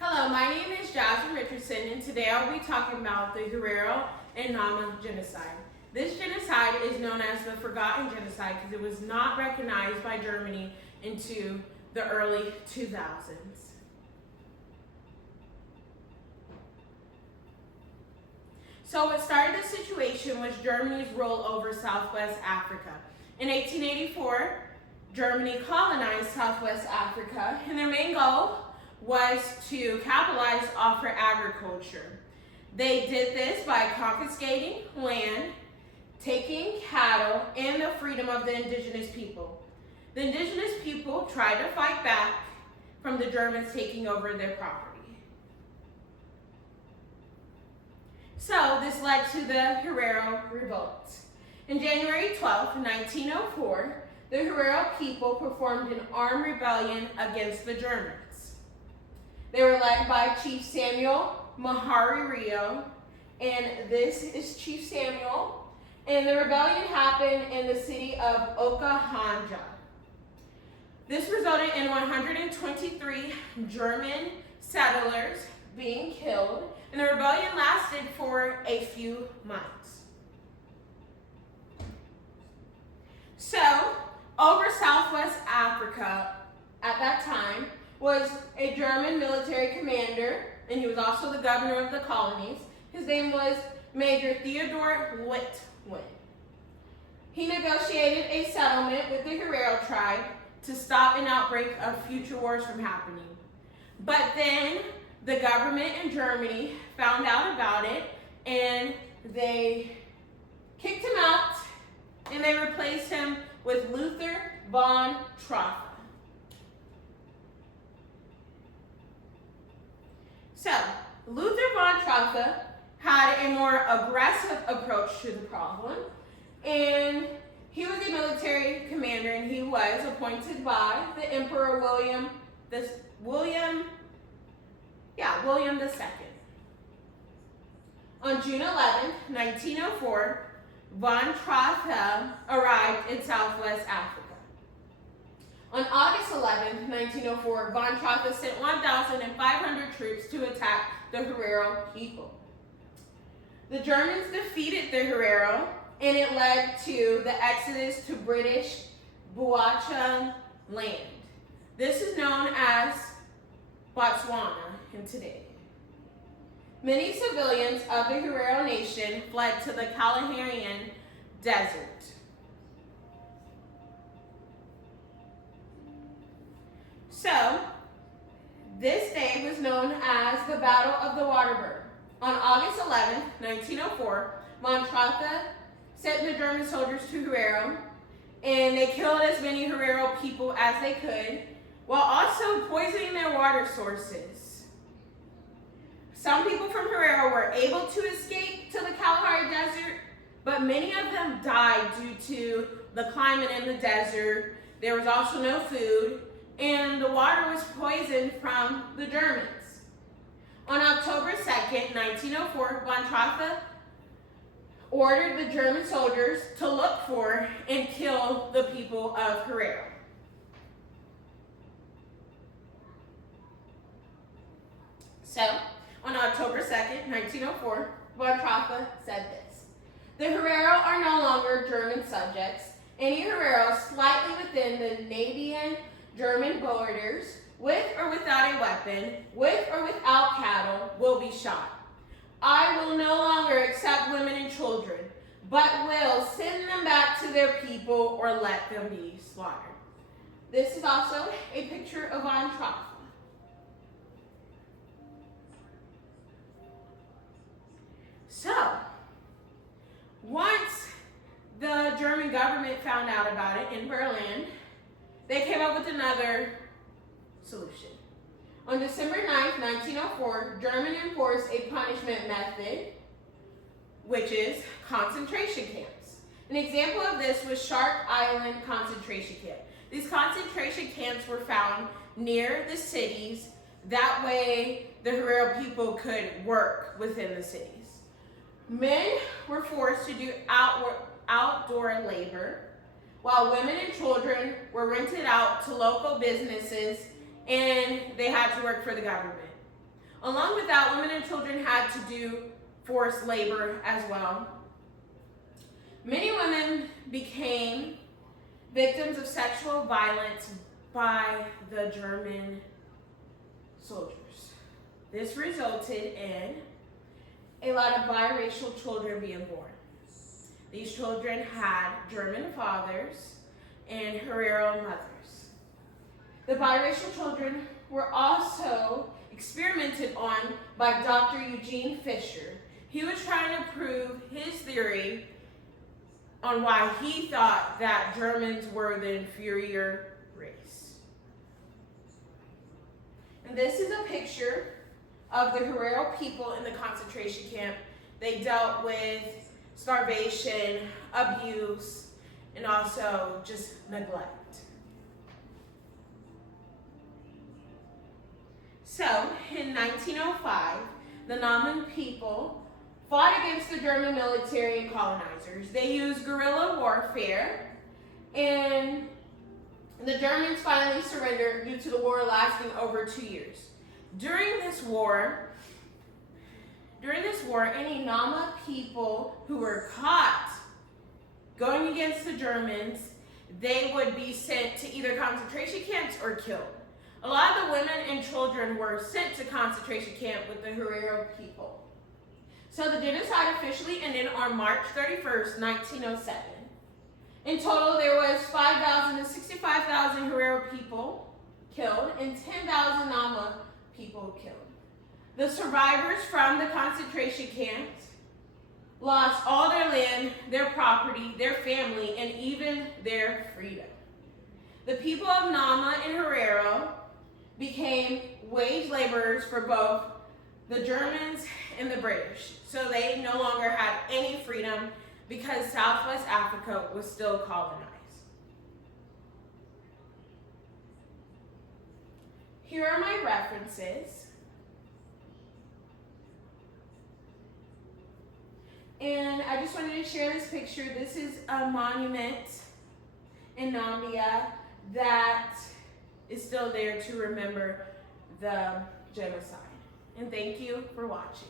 Hello, my name is Jasmine Richardson, and today I'll be talking about the Herero and Nama genocide. This genocide is known as the Forgotten Genocide because it was not recognized by Germany into the early 2000s. So what started the situation was Germany's rule over Southwest Africa. In 1884, Germany colonized Southwest Africa, and their main goal was to capitalize off of agriculture. They did this by confiscating land, taking cattle, and the freedom of the indigenous people. The indigenous people tried to fight back from the Germans taking over their property. So this led to the Herero Revolt. In January 12, 1904, the Herero people performed an armed rebellion against the Germans. They were led by Chief Samuel Mahari Rio, and this is Chief Samuel, and the rebellion happened in the city of Okahanja. This resulted in 123 German settlers being killed, and the rebellion lasted for a few months. So, over Southwest Africa at that time was a German military commander, and he was also the governor of the colonies. His name was Major Theodore Wittwin. He negotiated a settlement with the Herero tribe to stop an outbreak of future wars from happening. But then the government in Germany found out about it, and they kicked him out, and they replaced him with Luther von Trotha. So, Luther von Trotha had a more aggressive approach to the problem, and he was a military commander, and he was appointed by the Emperor William II. On June 11, 1904, von Trotha arrived in Southwest Africa. On August 11, 1904, von Trotha sent 1,500 troops to attack the Herero people. The Germans defeated the Herero, and it led to the exodus to British WOH2022 land. This is known as Botswana today. Many civilians of the Herero nation fled to the Kalaharian Desert. So, this day was known as the Battle of the Waterberg. On August 11, 1904, von Trotha sent the German soldiers to Herero, and they killed as many Herero people as they could, while also poisoning their water sources. Some people from Herero were able to escape to the Kalahari Desert, but many of them died due to the climate in the desert. There was also no food, and the water was poisoned from the Germans. On October 2nd, 1904, von Trotha ordered the German soldiers to look for and kill the people of Herero. So, on October 2nd, 1904, von Trotha said this: "The Herero are no longer German subjects. Any Herero slightly within the Navian German borders, with or without a weapon, with or without cattle, will be shot. I will no longer accept women and children, but will send them back to their people or let them be slaughtered." This is also a picture of von Trotha. So, once the German government found out about it in Berlin, they came up with another solution. On December 9th, 1904, Germany enforced a punishment method, which is concentration camps. An example of this was Shark Island concentration camp. These concentration camps were found near the cities. That way, the Herero people could work within the cities. Men were forced to do outdoor labor, while women and children were rented out to local businesses, and they had to work for the government. Along with that, women and children had to do forced labor as well. Many women became victims of sexual violence by the German soldiers. This resulted in a lot of biracial children being born. These children had German fathers and Herero mothers. The biracial children were also experimented on by Dr. Eugene Fisher. He was trying to prove his theory on why he thought that Germans were the inferior race. And this is a picture of the Herero people in the concentration camp. They dealt with starvation, abuse, and also just neglect. So, in 1905, the Namen people fought against the German military and colonizers. They used guerrilla warfare, and the Germans finally surrendered due to the war lasting over 2 years. During this war, any Nama people who were caught going against the Germans, they would be sent to either concentration camps or killed. A lot of the women and children were sent to concentration camp with the Herero people. So the genocide officially ended on March 31st, 1907. In total, there was 5,000 to 65,000 Herero people killed and 10,000 Nama people killed. The survivors from the concentration camps lost all their land, their property, their family, and even their freedom. The people of Nama and Herero became wage laborers for both the Germans and the British. So they no longer had any freedom because Southwest Africa was still colonized. Here are my references. And I just wanted to share this picture. This is a monument in Nambia that is still there to remember the genocide. And thank you for watching.